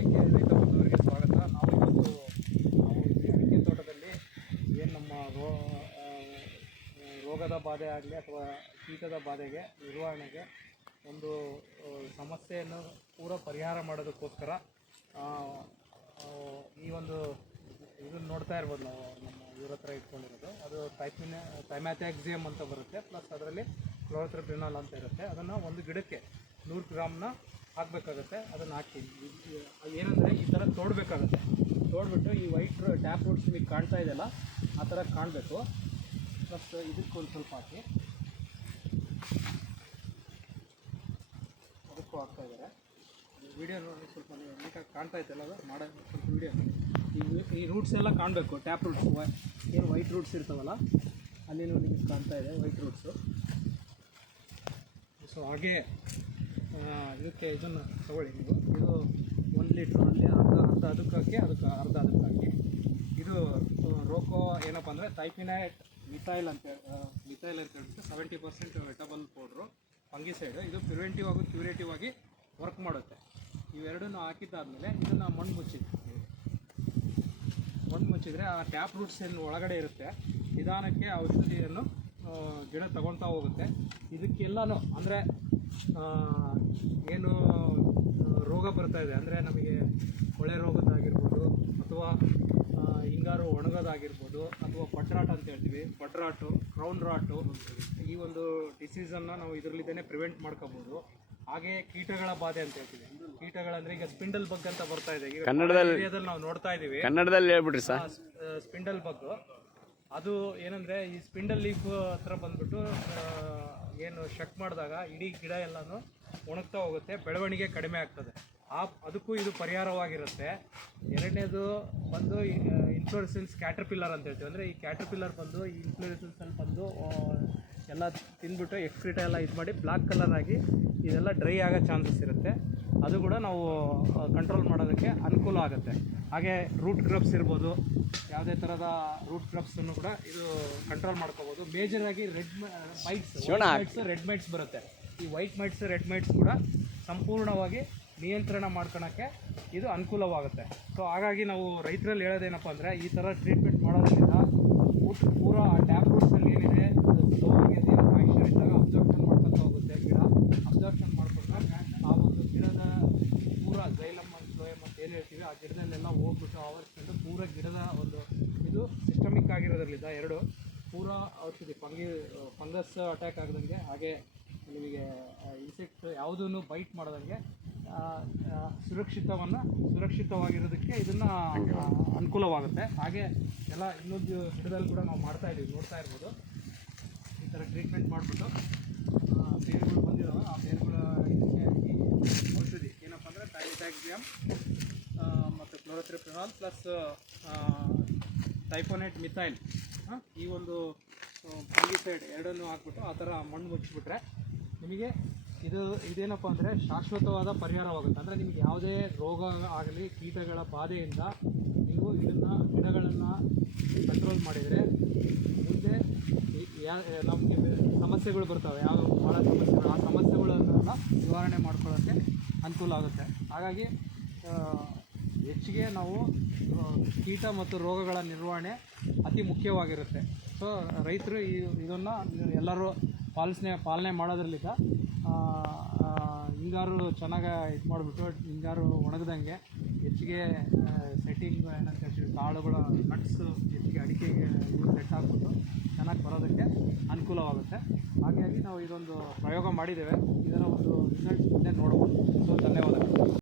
ಏಕೆ ರೈತ ಬಂಧುವರಿಗೆ ಸ್ವಾಗತ. ನಾವು ಈ ಅಡಿಕೆ ತೋಟದಲ್ಲಿ ಏನು ನಮ್ಮ ರೋಗದ ಬಾಧೆ ಆಗಲಿ ಅಥವಾ ಕೀಟದ ಬಾಧೆಗೆ ನಿರ್ವಹಣೆಗೆ ಒಂದು ಸಮಸ್ಯೆಯನ್ನು ಪೂರ ಪರಿಹಾರ ಮಾಡೋದಕ್ಕೋಸ್ಕರ ಈ ಒಂದು ಇದನ್ನು ನೋಡ್ತಾ ಇರ್ಬೋದು. ನಾವು ನಮ್ಮ ಇವ್ರ ಹತ್ರ ಇಟ್ಕೊಂಡಿರೋದು ಅದು ಥೈಮ್ಯಾಥ್ಯಾಕ್ಸಿಯಮ್ ಅಂತ ಬರುತ್ತೆ, ಪ್ಲಸ್ ಅದರಲ್ಲಿ ಕ್ಲೋರೋಥ್ರಿಪ್ರಿನಾಲ್ ಅಂತ ಇರುತ್ತೆ. ಅದನ್ನು ಒಂದು ಗಿಡಕ್ಕೆ 100 ಗ್ರಾಮ್ನ ಹಾಕಬೇಕಾಗುತ್ತೆ. ಅದನ್ನು ಹಾಕಿ ಏನಂದರೆ ಈ ಥರ ತೋಡಬೇಕಾಗುತ್ತೆ. ತೋಡ್ಬಿಟ್ಟು ಈ ವೈಟ್ ಟ್ಯಾಪ್ ರೂಟ್ಸ್ ನಿಮಗೆ ಕಾಣ್ತಾ ಇದೆಯಲ್ಲ, ಆ ಥರ ಕಾಣಬೇಕು. ಪ್ಲಸ್ ಇದಕ್ಕೊಂದು ಸ್ವಲ್ಪ ಹಾಕಿ ಅದಕ್ಕೂ ಹಾಕ್ತಾ ಇದ್ದಾರೆ. ವಿಡಿಯೋ ನೋಡಿ, ಸ್ವಲ್ಪ ನೀಟಾಗಿ ಕಾಣ್ತಾ ಇತ್ತಲ್ಲ, ಅದು ಮಾಡೋದು ಸ್ವಲ್ಪ ವಿಡಿಯೋ. ಈ ರೂಟ್ಸ್ ಎಲ್ಲ ಕಾಣಬೇಕು, ಟ್ಯಾಪ್ ರೂಟ್ಸ್ ಏನು ವೈಟ್ ರೂಟ್ಸ್ ಇರ್ತಾವಲ್ಲ ಅಲ್ಲಿ ನಿಮಗೆ ಕಾಣ್ತಾ ಇದೆ ವೈಟ್ ರೂಟ್ಸು. ಸೊ ಹಾಗೆ ಇದಕ್ಕೆ ಇದನ್ನು ತಗೊಳ್ಳಿ ನೀವು. ಇದು 1 ಲೀಟ್ರು ಅಲ್ಲಿ ಅರ್ಧ ಅದಕ್ಕೆ ಹಾಕಿ, ಅದಕ್ಕೆ ಅರ್ಧ ಅದಕ್ಕೆ ಹಾಕಿ. ಇದು ರೋಕೋ ಏನಪ್ಪ ಅಂದರೆ ಥೈಫಿನೈಟ್ ಮಿಥೈಲ್ ಅಂತ ಹೇಳ್ಬಿಟ್ಟು 70% ವೆಟಬಲ್ ಪೌಡ್ರು, ಫಂಗಿಸೈಡ್. ಇದು ಪ್ರಿವೆಂಟಿವ್ ಹಾಗೂ ಕ್ಯೂರೇಟಿವ್ ಆಗಿ ವರ್ಕ್ ಮಾಡುತ್ತೆ. ಇವೆರಡನ್ನು ಹಾಕಿದ್ದಾದಮೇಲೆ ಇದನ್ನು ಮಣ್ಣು ಮುಚ್ಚಿದರೆ ಆ ಟ್ಯಾಪ್ ರೂಟ್ಸ್ ಏನು ಒಳಗಡೆ ಇರುತ್ತೆ, ನಿಧಾನಕ್ಕೆ ಔಷಧಿಯನ್ನು ಗಿಡ ತಗೊಳ್ತಾ ಹೋಗುತ್ತೆ. ಇದಕ್ಕೆಲ್ಲನೂ ಅಂದರೆ ಏನು ರೋಗ ಬರ್ತಾಯಿದೆ ಅಂದರೆ ನಮಗೆ ಕೊಳೆ ರೋಗದಾಗಿರ್ಬೋದು, ಅಥವಾ ಹಿಂಗಾರು ಒಣಗೋದಾಗಿರ್ಬೋದು, ಅಥವಾ ಬಡ್ರಾಟ್ ಅಂತ ಹೇಳ್ತೀವಿ, ಬಡ್ರಾಟು, ಕ್ರೌನ್ ರಾಟು, ಈ ಒಂದು ಡಿಸೀಸನ್ನು ನಾವು ಇದರಲ್ಲಿದ್ದೇನೆ ಪ್ರಿವೆಂಟ್ ಮಾಡ್ಕೋಬೋದು. ಹಾಗೆ ಕೀಟಗಳ ಬಾಧೆ ಅಂತ ಹೇಳ್ತೀವಿ. ಕೀಟಗಳಂದರೆ ಈಗ ಸ್ಪಿಂಡಲ್ ಬಗ್ ಅಂತ ಬರ್ತಾ ಇದೆ, ಈಗ ಕನ್ನಡದಲ್ಲಿ ನಾವು ನೋಡ್ತಾ ಇದ್ದೀವಿ. ಕನ್ನಡದಲ್ಲಿ ಹೇಳ್ಬಿಟ್ರಿ ಸರ್. ಸ್ಪಿಂಡಲ್ ಬಗ್ ಅದು ಏನಂದರೆ ಈ ಸ್ಪಿಂಡಲ್ ಲೀಫ್ ಹತ್ರ ಬಂದ್ಬಿಟ್ಟು ಏನು ಶಕ್ ಮಾಡಿದಾಗ ಇಡೀ ಗಿಡ ಎಲ್ಲನೂ ಒಣಗ್ತಾ ಹೋಗುತ್ತೆ, ಬೆಳವಣಿಗೆ ಕಡಿಮೆ ಆಗ್ತದೆ. ಅದಕ್ಕೂ ಇದು ಪರಿಹಾರವಾಗಿರುತ್ತೆ. ಎರಡನೇದು ಬಂದು ಇನ್ಫ್ಲೋರೆಸೆನ್ಸ್ ಕ್ಯಾಟರ್ಪಿಲ್ಲರ್ ಅಂತ ಹೇಳ್ತೀವಿ. ಅಂದರೆ ಈ ಕ್ಯಾಟರ್ಪಿಲ್ಲರ್ ಬಂದು ಈ ಇನ್ಫ್ಲೋರೆಸೆನ್ಸಲ್ಲಿ ಬಂದು ಎಲ್ಲ ತಿಂದ್ಬಿಟ್ಟು ಎಕ್ಸ್ಕ್ರೀಟ ಎಲ್ಲ ಇದು ಮಾಡಿ ಬ್ಲ್ಯಾಕ್ ಕಲರ್ ಆಗಿ ಇದೆಲ್ಲ ಡ್ರೈ ಆಗೋ ಚಾನ್ಸಸ್ ಇರುತ್ತೆ. ಅದು ಕೂಡ ನಾವು ಕಂಟ್ರೋಲ್ ಮಾಡೋದಕ್ಕೆ ಅನುಕೂಲ ಆಗುತ್ತೆ. ಹಾಗೆ ರೂಟ್ ಕ್ರಬ್ಸ್ ಇರ್ಬೋದು, ಯಾವುದೇ ಥರದ ರೂಟ್ ಕ್ರಬ್ಸನ್ನು ಕೂಡ ಇದು ಕಂಟ್ರೋಲ್ ಮಾಡ್ಕೋಬೋದು. ಮೇಜರಾಗಿ ರೆಡ್ ಮೈಟ್ಸ್ ಬರುತ್ತೆ. ಈ ವೈಟ್ ಮೈಟ್ಸ್, ರೆಡ್ ಮೈಟ್ಸ್ ಕೂಡ ಸಂಪೂರ್ಣವಾಗಿ ನಿಯಂತ್ರಣ ಮಾಡ್ಕೊಳಕ್ಕೆ ಇದು ಅನುಕೂಲವಾಗುತ್ತೆ. ಸೊ ಹಾಗಾಗಿ ನಾವು ರೈತರಲ್ಲಿ ಹೇಳೋದೇನಪ್ಪ ಅಂದರೆ, ಈ ಥರ ಟ್ರೀಟ್ಮೆಂಟ್ ಮಾಡೋದ್ರಿಂದ ಪೂರ ಆ ಟ್ಯಾಪ್ ರೂಟ್ಸಲ್ಲಿ ಏನಿದೆ ಅದು ಸ್ಲೋವಾಗಿ ಅದೇನು ಮಾಯಿಶ್ಚರ್ ಇದ್ದಾಗ ಅಬ್ಸರ್ಪ್ಷನ್ ಮಾಡ್ಕೊತಾ ಹೋಗುತ್ತೆ. ಗಿಡ ಅಬ್ಸರ್ಪ್ಷನ್ ಮಾಡ್ಕೊಂಡ್ರೆ ಆ ಒಂದು ಗಿಡದ ಪೂರ ಜೈಲಮ್ ಅಂತ ಫ್ಲೋಯಮ್ ಅಂತ ಏನು ಹೇಳ್ತೀವಿ, ಆ ಗಿಡದಲ್ಲೆಲ್ಲ ಹೋಗ್ಬಿಟ್ಟು ಆವರಿಸ್ಕೊಂಡು ಪೂರ ಗಿಡದ ಒಂದು ಇದು ಸಿಸ್ಟಮಿಕ್ ಆಗಿರೋದ್ರಲ್ಲಿದ್ದ ಎರಡು ಪೂರ ಔಷಧಿ ಫಂಗಸ್ ಅಟ್ಯಾಕ್ ಆಗದಂಗೆ, ಹಾಗೆ ನಿಮಗೆ ಇನ್ಸೆಕ್ಟ್ ಯಾವುದನ್ನು ಬೈಟ್ ಮಾಡೋದಂಗೆ ಸುರಕ್ಷಿತವಾಗಿರೋದಕ್ಕೆ ಇದನ್ನು ಅನುಕೂಲವಾಗುತ್ತೆ. ಹಾಗೆ ಎಲ್ಲ ಇನ್ನೊಂದು ಗಿಡದಲ್ಲಿ ಕೂಡ ನಾವು ಮಾಡ್ತಾಯಿದ್ದೀವಿ, ನೋಡ್ತಾ ಇರ್ಬೋದು. ಈ ಥರ ಟ್ರೀಟ್ಮೆಂಟ್ ಮಾಡಿಬಿಟ್ಟು ಬೇರುಗಳು ಬಂದಿದ್ದಾವೆ, ಆ ಬೇರುಗಳ ಇದಕ್ಕೆ ಈ ಔಷಧಿ ಏನಪ್ಪ ಅಂದರೆ ಥೈಮ್ಯಾಥ್ಯಾಕ್ಸಿಯಮ್ ಮತ್ತು ಕ್ಲೋರೋಥ್ರಿಪ್ರಿನಾಲ್ ಪ್ಲಸ್ ಥೈಫೋನೇಟ್ ಮಿಥೈಲ್, ಈ ಒಂದು ಫಂಗಿಸೈಡ್ ಎರಡನ್ನೂ ಹಾಕ್ಬಿಟ್ಟು ಆ ಥರ ಮಣ್ಣು ಮುಚ್ಚಿಬಿಟ್ರೆ ನಿಮಗೆ ಇದೇನಪ್ಪ ಅಂದರೆ ಶಾಶ್ವತವಾದ ಪರಿಹಾರವಾಗುತ್ತೆ. ಅಂದರೆ ನಿಮಗೆ ಯಾವುದೇ ರೋಗ ಆಗಲಿ ಕೀಟಗಳ ಬಾಧೆಯಿಂದ ನೀವು ಗಿಡಗಳನ್ನು ಕಂಟ್ರೋಲ್ ಮಾಡಿದರೆ ಮುಂದೆ ನಮಗೆ ಸಮಸ್ಯೆಗಳು ಬರ್ತವೆ, ಯಾವ ಭಾಳ ಸಮಸ್ಯೆಗಳು, ಆ ಸಮಸ್ಯೆಗಳನ್ನೆಲ್ಲ ನಿವಾರಣೆ ಮಾಡ್ಕೊಳ್ಳೋಕ್ಕೆ ಅನುಕೂಲ ಆಗುತ್ತೆ. ಹಾಗಾಗಿ ಹೆಚ್ಚಿಗೆ ನಾವು ಕೀಟ ಮತ್ತು ರೋಗಗಳ ನಿರ್ವಹಣೆ ಅತಿ ಮುಖ್ಯವಾಗಿರುತ್ತೆ. ಸೊ ರೈತರು ಇದನ್ನು ಎಲ್ಲರೂ ಪಾಲನೆ ಮಾಡೋದ್ರಲ್ಲಿದ್ದ ಹಿಂಗಾರು ಚೆನ್ನಾಗಿ ಇದು ಮಾಡಿಬಿಟ್ಟು ಹಿಂಗಾರು ಒಣಗ್ದಂಗೆ ಹೆಚ್ಚಿಗೆ ಸೆಟ್ಟಿಂಗ್ ಏನಂತ ಹೇಳ್ತೀವಿ, ಕಾಳುಗಳ ನಟ್ಸು ಹೆಚ್ಚಿಗೆ ಅಡಿಕೆಗೆ ಸೆಟ್ ಹಾಕ್ಬಿಟ್ಟು ಚೆನ್ನಾಗಿ ಬರೋದಕ್ಕೆ ಅನುಕೂಲವಾಗುತ್ತೆ. ಹಾಗಾಗಿ ನಾವು ಇದೊಂದು ಪ್ರಯೋಗ ಮಾಡಿದ್ದೇವೆ. ಇದರ ಒಂದು ರಿಸಲ್ಟ್ಸ್ ಮುಂದೆ ನೋಡ್ಬೋದು. ಸೊ ಧನ್ಯವಾದಗಳು.